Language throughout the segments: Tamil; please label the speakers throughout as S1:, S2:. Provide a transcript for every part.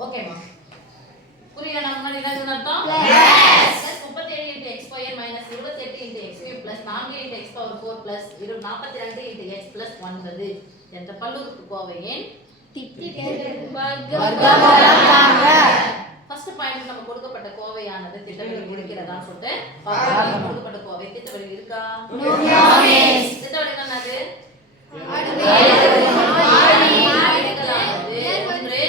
S1: ஓகேமா புரியல நம்ம முன்னாடி என்ன அர்த்தம்? பிளஸ் முப்பத்தேழு இன்ட்டு எக்ஸ் ஸ்கொயர் மைனஸ் இருபத்தெட்டு இன்ட்டு எக்ஸ் கியூப் பிளஸ் நான்கு into x power four plus இரு நாற்பத்தி ரெண்டு இன்ட்டு எக்ஸ் பிளஸ் ஒன்பது என்ற பல்லுறுப்பு கோவையின் ஃபர்ஸ்ட் பாயிண்ட் நம்ம கொடுக்கப்பட்ட கோவையானது திட்டவடிவில் இருக்கிறதான்னு சொல்லிட்டு. கொடுக்கப்பட்ட கோவை திட்டவடிவில் இருக்கா? திட்டவடிவில் என்னது அடுக்கலானது ஒன்று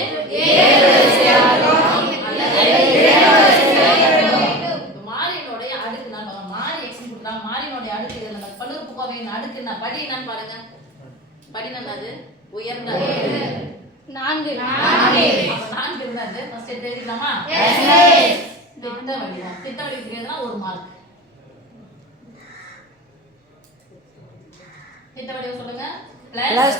S1: இப்ப மாறியினுடைய அடுக்கு நான் பாருங்க. மாறி எக்ஸ் கொடுத்தா மாறியினுடைய அடுக்கு இது நம்ம பல்லுறுப்பு கோவையின் அடுக்கு என்ன படி என்னன்னு பாருங்க. படி என்னது? உயர்ந்த
S2: நான்கு.
S1: அப்ப நான்கு இருந்தது ஃபர்ஸ்ட் எழுதிக்கலாமா திட்ட வடிவம். திட்ட ஒரு மார்க் திட்ட வடிவம் சொல்லுங்க. பிளஸ்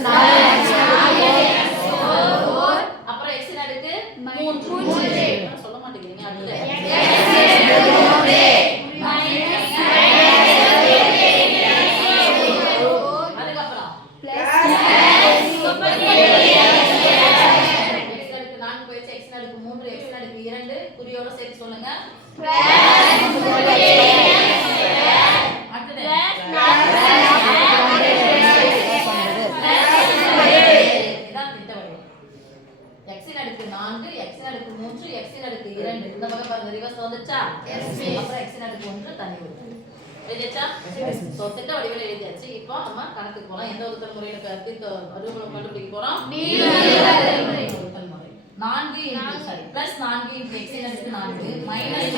S1: அப்புறம் எக்ஸ் அடுக்கு
S2: மூன்று.
S1: மூன்று. சொல்ல மாட்டேங்கிறீங்க. அடுத்து அதுக்கப்புறம் எக்ஸ் அடுக்கு நான்கு போயிடுச்சு எக்ஸ் அடுக்கு மூன்று எக்ஸ் அடுக்கு இரண்டு குறியோட சேர்த்து சொல்லுங்க. நான்கு எக்ஸின் அடுக்கு மூன்று எக்ஸின் அடுக்கு இரண்டு. இந்த பக்கம் பாருங்க ரிவர்ஸ் வந்துச்சா அப்புறம் எக்ஸின் அடுக்கு ஒன்று தனி எழுதியாச்சா? சோ திட்ட வடிவில் எழுதியாச்சு. இப்போ நம்ம கணக்கு போலாம். எந்த ஒரு தலைமுறையில கருத்து அறிவுகளை கண்டுபிடிக்க தலைமுறை நான்கு இன்டு சாரி பிளஸ் நான்கு இன்டு அடுக்கு நான்கு மைனஸ்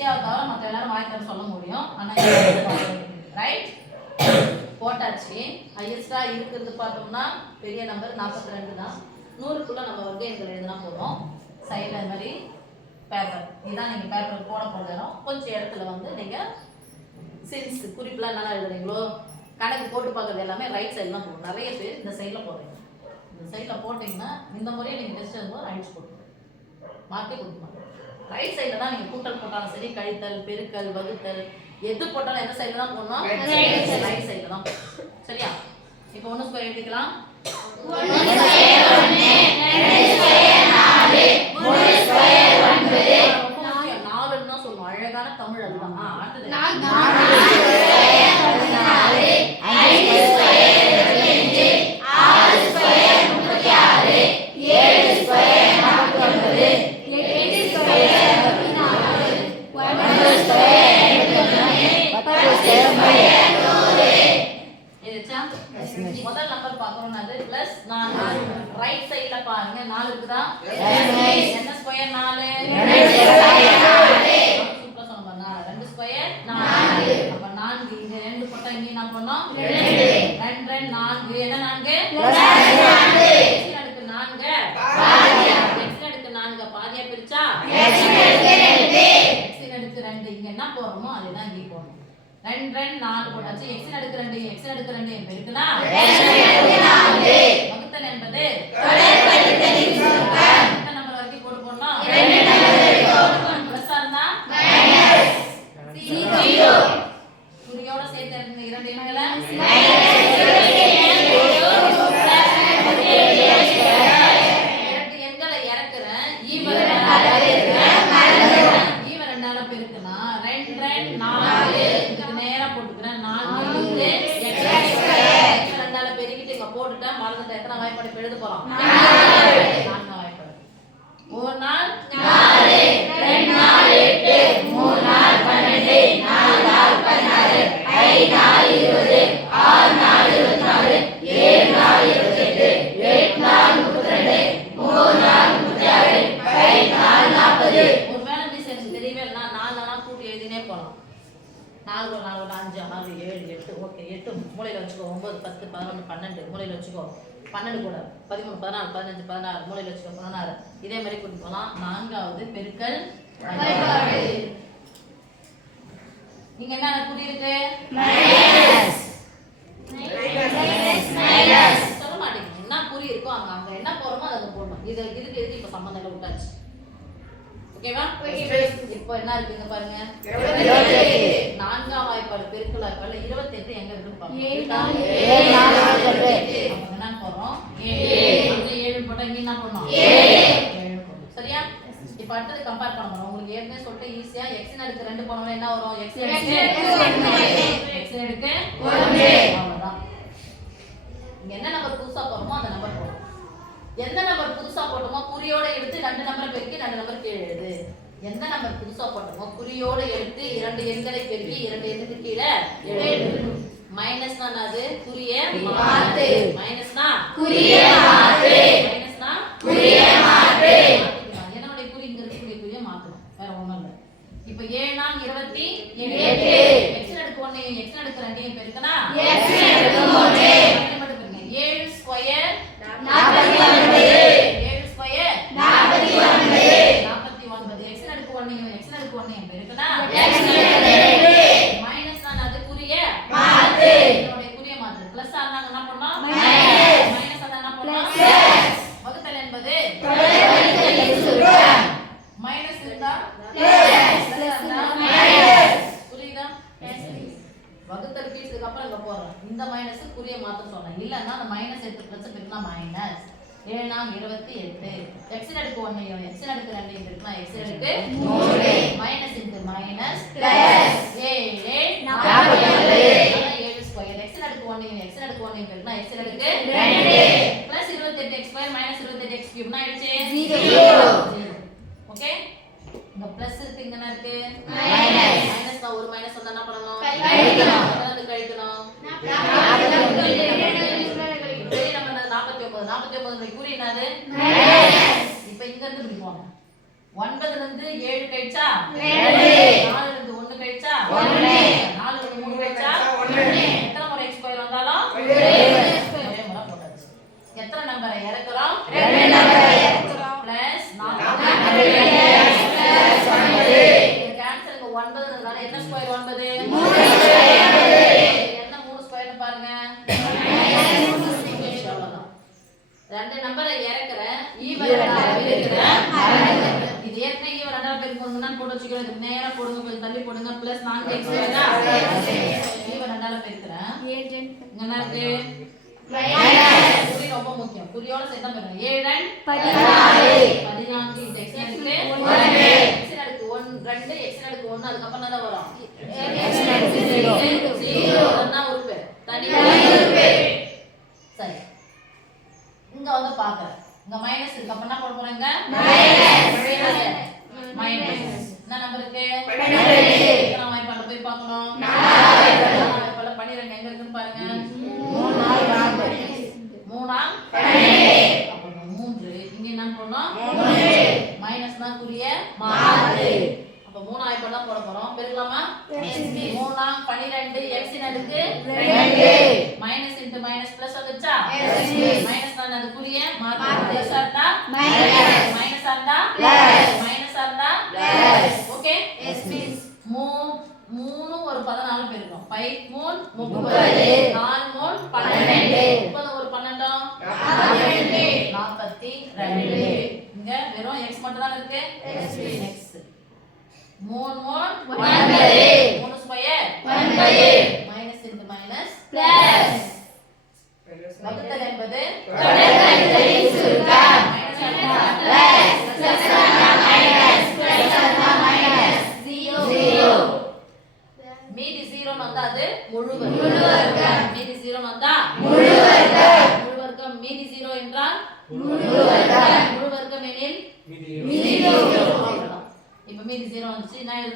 S1: தவிர மற்ற எல்லாரும் வாய் தர சொல்ல முடியும் ஆனா ரைட் போட்டாச்சு ஹையஸ்டா இருக்கிறது பார்த்தோம்னா பெரிய நம்பர் நாற்பத்தி ரெண்டு தான் நூறுக்குள்ள நம்ம வந்து எங்களை எழுதினா போதும் சைடில் இந்த மாதிரி பேப்பர் இதுதான் நீங்கள் பேப்பர் போட போகிறோம் கொஞ்சம் இடத்துல வந்து நீங்கள் சின்ஸ் குறிப்பெலாம் என்னெல்லாம் எழுதுறீங்களோ கணக்கு போட்டு பார்க்கறது எல்லாமே ரைட் சைடில் தான் போடும் நிறைய பேர் இந்த சைடில் போடுறீங்க. இந்த சைடில் போட்டிங்கன்னா இந்த முறையை நீங்கள் டெஸ்ட் எழுதும்போது ரைட்ஸ் போட்டுருங்க மார்க்கே கொடுக்க ரைட் சைடில் தான் நீங்கள் கூட்டல் போட்டாலும் சரி கழித்தல் பெருக்கல் வகுத்தல் எது போட்டாலும் எந்த சைடில் தான் போடணும்? ரைட் சைடில் தான். சரியா? இப்போ ஒன்று ஸ்கொயர் எழுதிக்கலாம். நாலுன்னு தான் சொல்லுவோம். அழகான தமிழ் அதுதான். அடுத்தது. முதல் நம்பர் பார்க்கணும் அது பிளஸ் நாலு ரைட் சைடுல பாருங்க நாலு இருக்குதா என்ன ஸ்கொயர் நாலு சூப்பரா சொன்ன ரெண்டு ஸ்கொயர் நாலு அப்ப நான்கு இங்க ரெண்டு போட்டா இங்க என்ன பண்ணோம் ரெண்டு ரெண்டு நான்கு என்ன நான்கு அடுக்கு நான்கு எக்ஸ் அடுக்கு நான்கு பாதியா பிரிச்சா எக்ஸ் அடுக்கு ரெண்டு இங்க என்ன போடுறோமோ அதுதான் இங்க போடணும் ரெண்டு ரெண்டு நாலு போட்டாச்சு எக்ஸ் அடுக்கு ரெண்டு எக்ஸ் அடுக்கு ரெண்டு. பெருக்குனா வகுத்தல் என்பது நம்பர் வரைக்கும் போட்டு போடணும்? குறியோட சேர்த்து இரண்டு எண்களை இரண்டு எண்களை இறக்குறேன் ஈவ ரெண்டால பெருக்குனா ரெண்டு ரெண்டு நாலு. நேரா போட்டுக்கிறேன். ரெண்டால பெருக்கிட்டு இங்க போட்டுட்டேன் மறந்துட்டு எத்தனை வாய்ப்பாடு எழுத போறோம் பன்னெண்டு கூட. பதிமூணு பதினாலு பதினஞ்சு பதினாறு மூலையில் வச்சுக்கோ பதினாறு. இதே மாதிரி கூட்டி போகலாம். நான்காவது பெருக்கல்
S2: வகைப்பாடு.
S1: இங்க என்ன கூட்டி இருக்கு சொல்ல மாட்டேங்குது என்ன குறி இருக்கோ அங்க அங்க என்ன போறோமோ அதை போடணும். இது இதுக்கு எதுக்கு இப்ப சம்பந்தம் இல்லை விட்டாச்சு ஓகேவா. இப்போ என்ன இருக்குங்க பாருங்க.
S2: இருபத்தி எட்டு.
S1: நான்காம் வாய்ப்பாடு பெருக்கல் இருக்குல்ல இப்ப இருபத்தெட்டு எங்க இருக்கா? அங்க ஏழு போட்டா இங்க என்ன ஏழு போடணும். சரியா? இப்ப அடுத்தது கம்பேர் பண்ண போறோம். உங்களுக்கு ஏற்கனவே சொல்லிட்டு ஈஸியா எக்ஸ் அடுக்கு ரெண்டு போனோம்னா என்ன வரும்? எக்ஸ் அடுக்கு எக்ஸ் அடுக்கு அவ்வளவுதான். என்ன நம்பர் புதுசா போடுறோமோ அந்த நம்பர் எந்த நம்பர் புதுசா போட்டோமோ குறியோட எடுத்து ரெண்டு நம்பர் பெருக்கி ரெண்டு நம்பர் கீழே எழுது. எந்த நம்பர் புதுசா போட்டோமோ குறியோட எடுத்து இரண்டு எண்களை பெருக்கி இரண்டு எண்ணுக்கு கீழே எழுது. மைனஸ்னா அது குறிய
S2: மாத்து.
S1: மைனஸ்னா
S2: குறிய மாத்து.
S1: மைனஸ்னா
S2: குறிய மாத்து.
S1: மாத்திக்கலாம். என்னுடைய குறி இங்க இருக்கக்கூடிய குறிய மாத்தணும் வேற ஒண்ணும் இல்ல இப்ப ஏழு நாள் இருபத்தி
S2: எட்டு.
S1: எக்ஸ் அடுக்கு ஒன்னையும் எக்ஸ் அடுக்கு ரெண்டையும் பெருக்கனா
S2: X அடுக்கு மூணு.
S1: ரெண்டு மட்டும் பெருக்குங்க. ஏழு ஸ்கொயர்
S2: நாற்பத்தி ஒன்பது.
S1: ஏழு ஸ்கொயர்
S2: நாற்பத்தி ஒன்பது.
S1: நாற்பத்தி ஒன்பது எக்ஸ் அடுக்கு ஒன்னையும் எக்ஸ் அடுக்கு ஒன்னையும் பெருக்குனா
S2: X அடுக்கு ரெண்டு.
S1: மைனஸ் தான் அது குறிய
S2: மாத்து.
S1: இதனுடைய குறிய மாத்து பிளஸ் ஆனாங்க என்ன பண்ணோம்
S2: Minus.
S1: மைனஸ் ஆனா என்ன பண்ணோம்
S2: Plus.
S1: வகுத்தல் என்பது
S2: தொடர் வகுத்தலின் சுருக்கம்.
S1: மைனஸ் இருந்தா
S2: Plus.
S1: plus இருந்தா
S2: Minus.
S1: புரியுதா வகுத்தல் பீஸுக்கு அப்புறம் இங்க போடுறோம் இந்த மைனஸ் குறிய மாத்த சொன்னேன். இல்லன்னா அந்த மைனஸ் எடுத்து பிளஸ் பெருக்கலாம் மைனஸ் ஏழாம் இருபத்தி எட்டு. எக்ஸ் அடுக்கு ஒன்னையும் எக்ஸ் அடுக்கு ரெண்டையும் பெருக்கலாம் எக்ஸ் அடுக்கு. Minus into minus. ஏழு. ஏழு. ஸ்கொயர் எக்ஸ் அடுக்கு ஒன்னையும் எக்ஸ் அடுக்கு ஒன்னையும் பெருக்கலாம் எக்ஸ் அடுக்கு. பிளஸ் இருபத்தெட்டு எக்ஸ் ஸ்கொயர் மைனஸ் இருபத்தெட்டு எக்ஸ் கியூப் ஆயிடுச்சு. ஓகே இங்க பிளஸ் இருக்கு இங்க என்ன இருக்கு. மைனஸ் தான் ஒரு மைனஸ் வந்தா என்ன பண்ணணும்?
S2: கழிக்கணும்.
S1: கழிக்கணும்
S2: நாற்பத்தி ஒன்பது.
S1: பெரிய நம்பர் என்னது? நாற்பத்தி ஒன்பது நாற்பத்தி ஒன்பது குறி என்னது. இப்ப இங்க இருந்து போங்க ஒன்பதுல இருந்து ஏழு கழிச்சா. நாலுல இருந்து ஒண்ணு கழிச்சா. நாலுல இருந்து மூணு கழிச்சா? எத்தனை முறை எக்ஸ் ஸ்கொயர் வந்தாலும்
S2: ஒரே.
S1: ஒரே முறை போட்டாச்சு எத்தனை நம்பரை இறக்குறோம்
S2: ரெண்டு நம்பரை இறக்குறோம்.
S1: பிளஸ்
S2: நாற்பத்தி ஏழு plus ஒன்பது.
S1: இதுக்கு answer இங்க ஒன்பதுன்றதுனால என்ன ஸ்கொயர் ஒன்பது
S2: மூணு square ஒன்பது.
S1: என்ன மூணு ஸ்கொயர்னு பாருங்க
S2: Minus
S1: அவ்வளவுதான். ரெண்டு நம்பரை இறக்குறேன்
S2: ஈவன் ரெண்டாவது இருக்கிறேன். மறந்துட்டேன்.
S1: இது ஏற்கனவே ஈவன் ரெண்டாவது பேருக்கு போடுங்கன்னா போட்டு வச்சுக்கிறோம் இதுக்கு நேரா போடுங்க கொஞ்சம் தள்ளி போடுங்க பிளஸ் நான்கு எக்ஸ் ஈவன் ரெண்டாவது பெருக்கிறேன் என்ன இருக்கு ரொம்ப முக்கியம் புரியோட சேர்த்தா பாருங்க
S2: பதினாறு.
S1: பதினான்கு இந்த எக்ஸ் அடுக்கு
S2: ஒன்று.
S1: எக்ஸ் அடுக்கு ஒன் ரெண்டு எக்ஸ் அடுக்கு ஒன்று அதுக்கப்புறம் என்ன வரும்
S2: X அடுக்கு zero.
S1: ஜீரோ அதான் உறுப்பு தனி
S2: தனி உறுப்பு.
S1: சரி இங்க வந்து பாக்குறேன் இங்க மைனஸ் இருக்கு அப்ப என்ன போட போறாங்க
S2: Minus.
S1: மைனஸ் என்ன நம்பர் இருக்கு. எத்தனை வாய்ப்பாடு போய் பார்க்கணும்
S2: வாய்ப்பாடு
S1: பன்னிரெண்டு எங்க இருக்குன்னு பாருங்க
S3: மூணு நாலு நாலு
S1: மூணா
S2: பன்னிரெண்டு.
S1: அப்ப இங்க மூன்று இங்க என்ன பண்ணணும்
S2: மூன்று.
S1: மைனஸ் தான் குறிய. அப்ப மூணு வாய்ப்பாடு தான் போட போறோம் பெருக்கலாமா
S2: Yes, miss.
S1: மூணா பன்னிரெண்டு எக்ஸ்
S2: ரெண்டு.
S1: மைனஸ் இன்டு மைனஸ் பிளஸ் வந்துச்சா. மைனஸ் தான் அது குறிய மாத்து
S2: மாத்து.
S1: Plus
S2: Minus.
S1: மைனஸ் இருந்தா
S2: Plus.
S1: இருந்தா
S2: Yes, miss.
S1: மூ மூணு ஒரு பதினாலு பெருக்கும் ஃபைவ் மூணு முப்பது. நாலு மூணு. பன்னெண்டு முப்பது ஒரு பன்னெண்டும்
S2: நாற்பத்தி ரெண்டு.
S1: இங்க வெறும் எக்ஸ் மட்டும் தான் இருக்கு. எக்ஸ் மூணு மூணு. மூணு square. Minus into minus
S2: Plus.
S1: வகுத்தல் என்பது மீதி ஜீரோ வந்துச்சு. என்ன எழுத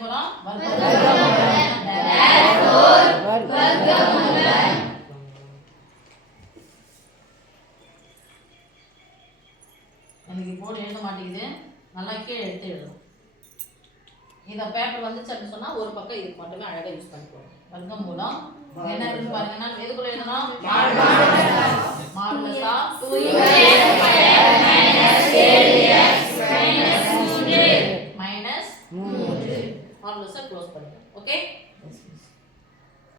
S1: எனக்கு போர்டு எழுத மாட்டேங்குது. நல்லா கீழே எடுத்து எழுதும். இதை பேப்பர் வந்துச்சு அப்படின்னு சொன்னா ஒரு பக்கம் இது மட்டுமே அழகாக யூஸ் பண்ணிக்கணும் வர்க்கம் மூலம். என்ன இருக்கு பாருங்கன்னா எதுக்குள்ள எழுதணும்? மார்மஸா டூ Okay.